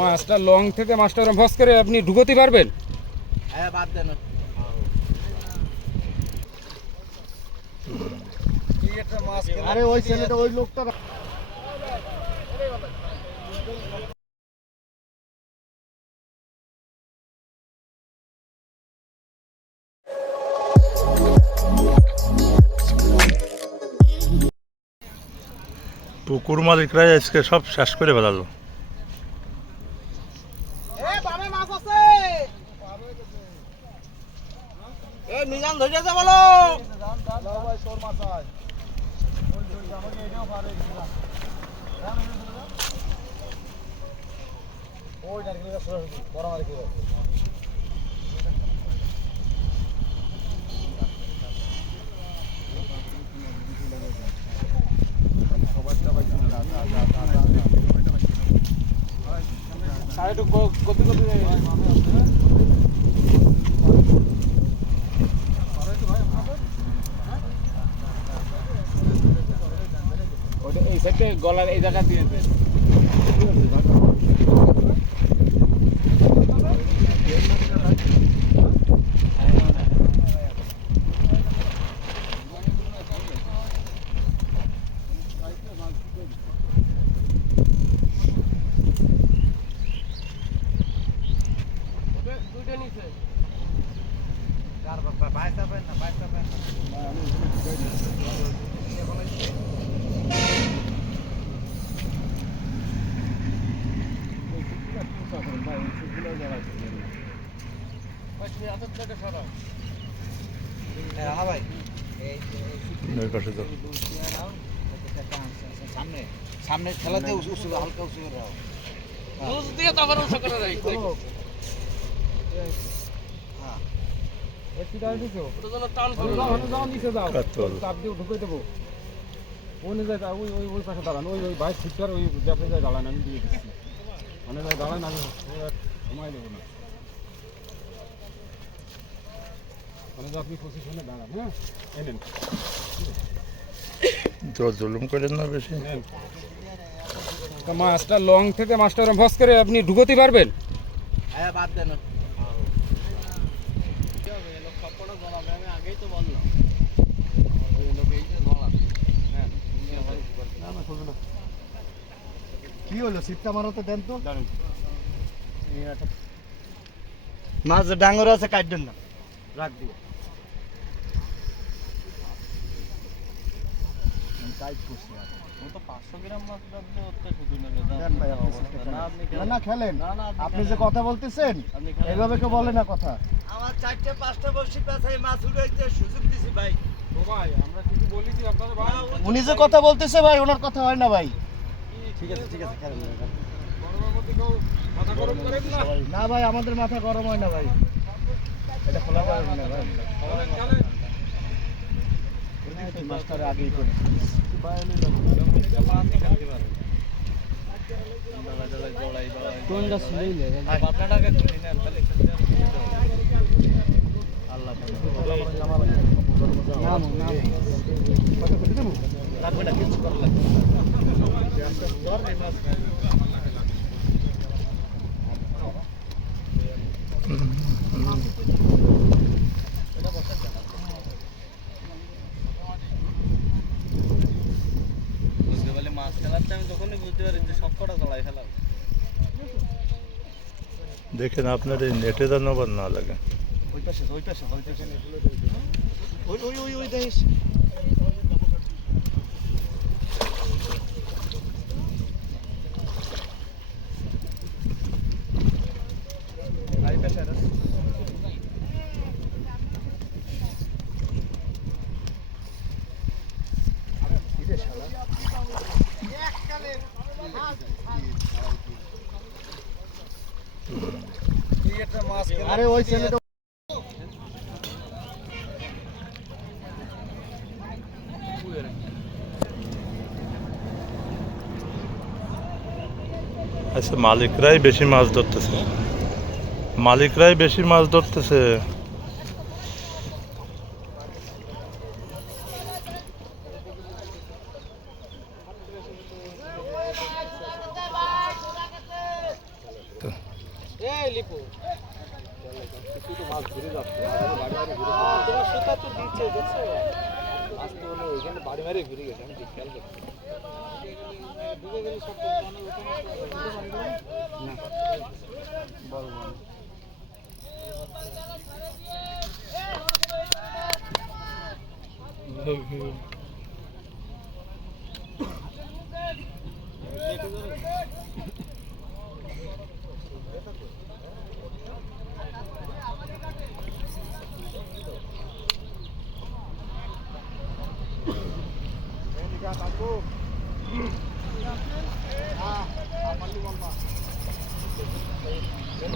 মাছটা লং থেকে মাছটা ফস করে আপনি ঢুকোতে পারবেন? হ্যাঁ, বাদ দেন। আরে ওই ছেলেটা ওই লোকটা পুকুর মালিকরাই আজকে সব শেষ করে ফেলালো। মিজান ধরেছে বলো। এই সাইডে গলার এই জায়গা দিয়ে দেন। হ্যাঁ ভাই, সামনে সামনে খেলাতে হালকা উঁচু করে রাখো। ঢুকে দেবো ওই ওই পাশে দাঁড়ান, ওই ওই বাইশ ফিটার ওই ব্যাপারে দাঁড়ান, আমি দিয়ে দিচ্ছি। অনেক দাঁড়ান, আমি সময় দেবো না। আপনি পজিশনে দাঁড়ান। হ্যাঁ, এনেন। জুলুম করেন না বেশি। মাছটা লং থেকে মাছটা ফস করে আপনি ঢুকোতে পারবেন? হ্যাঁ, বাদ দেন। আমি আগেই তো বললাম কি হলো? সিটটা মারাতে দেন তো। মাছ ডাঙর আছে, কাটবেন না, রাখ দিয়ে। না খেলেন, আপনি যে কথা বলতেছেন এইভাবে কেউ বলে না কথা। আমার 4-5টা বসি পাশে মাছ উড়াইতে সুযোগ দিছি ভাই। আমরা কিছু বলেছি আপনার ভাই, উনি যে কথা বলতেছে ভাই, ওনার কথা হয় না ভাই। ঠিক আছে খেলেন মাথা গরম করেন না। না ভাই, আমাদের মাথা গরম হয় না ভাই, এটা খোলা যাবে না ভাই। মাস্টার আগেই করে কোনটা শুনলে পাতাটাকে তুলি না তাহলে আল্লাহ নাম কত করে দেবো লাগবে না, কিছু করা লাগবে না। মাছ খেলাতে আমি তখনই বুঝতে পারি যে সব কটা জলাই ফেলা। দেখেন আপনার এই নেটে যেন আবার না লাগে। ওই পাশে ওই দেখিস। আরে ওই ছেলেটা আচ্ছা, মালিকরাই বেশি মাছ ধরতেছে, মালিকরাই বেশি মাছ ধরতেছে। তো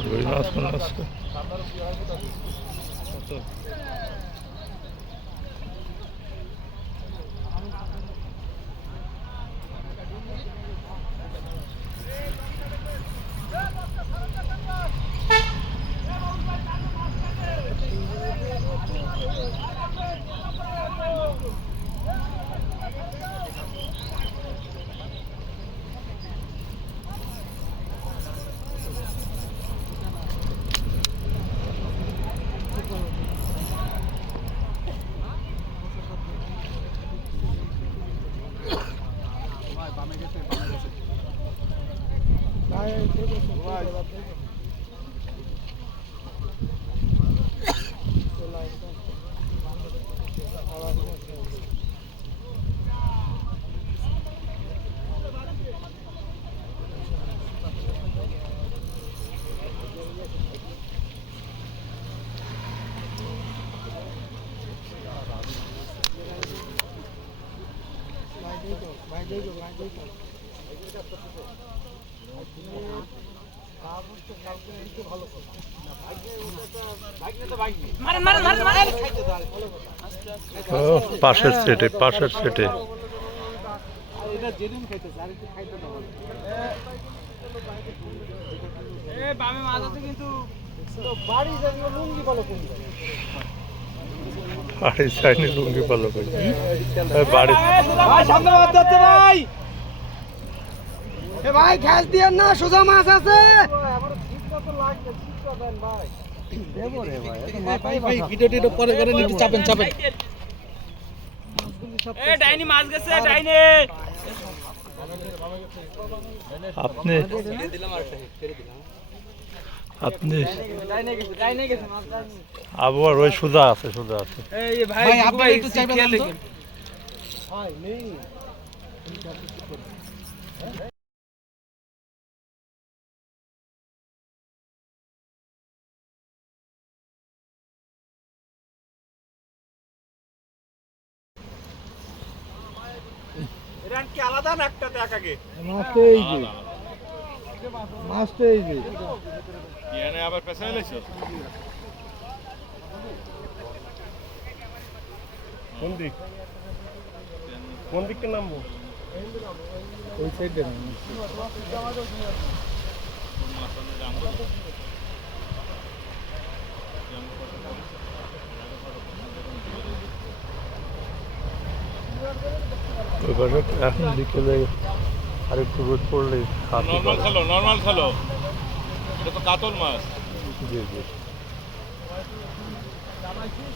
রুই মাছ মনে হচ্ছে। ও, পাশের সেটে বাড়ি চাইনি লুঙ্গি পালো কই বাড়ি ভাই ঘাস দিয়ে না সোজা মাছ আছে ভিডিওটি পরে করে নিতে চাপেন ডাইনি মাছ গেছে ডাইনি আপনি আবার ওই সুদা আছে এই ভাই আপনি একটু চাইবেন ভাই নেই এরান কি আলাদা না একটাতে একাগে মাছটা এই যে ইয়ানে আবার পেছনে লাইছো কোন দিকে নামবো ওই সাইডে ওই পাশে এখন বিকেলে আর একটু রোদ পড়লে নরমাল খেলো এটা তো কাতল মাছ জি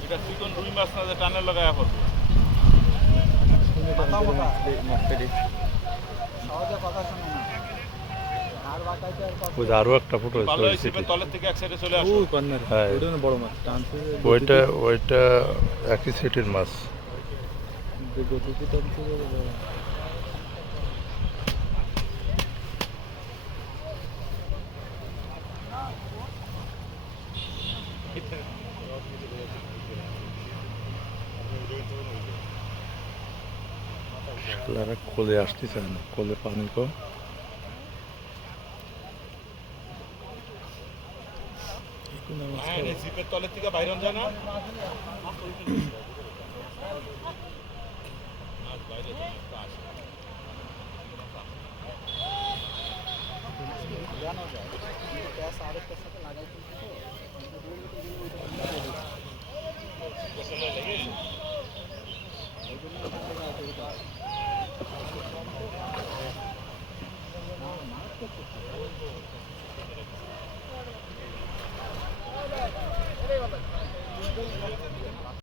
এটা চিকন রুই মাছ না যে টানে লাগায়া পড়বে ওই আরো একটা ফুটো ভালো হয়েছে তলের থেকে এক সাইডে চলে আসো হ্যাঁ বড় মাছ টানছে ওইটা একই সেটের মাছ গতিতে টানছে শালারা কোলে আসতেছে না কোলে পানি কম জিপের তলের থেকে বাইরে যায় না না